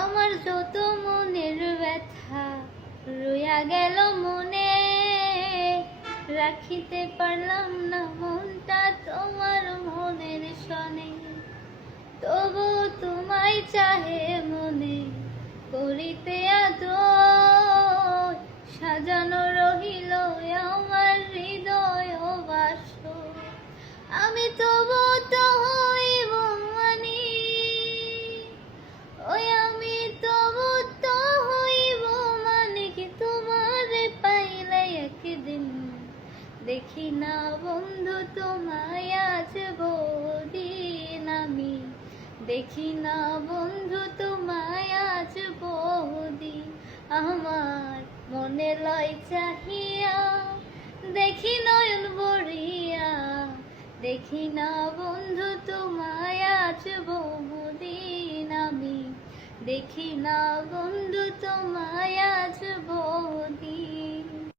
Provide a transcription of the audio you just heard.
আমার যত মনের ব্যথা রইয়া গেল মনে, রাখিতে পারলাম না মনটা তোমার মনের সনে। তবু তোমায় চাহে মনে করিতে আদর, সাজানো রহিল আমার হৃদয় বাসর। আমি তবু তো হইব মানি, ওই আমি তবু তো হইব মানে কি তোমারে পাইলে একদিন। দেখি না বন্ধু তোমায় আজ বহুদিন আমি, দেখি না বন্ধু তোমায় আজ বহুদিন। আমার মনে লয় চাহিয়া দেখি নয়ন ভরিয়া, দেখি না বন্ধু তোমায় আজ বহুদিন আমি, দেখি না বন্ধু তোমায় আজ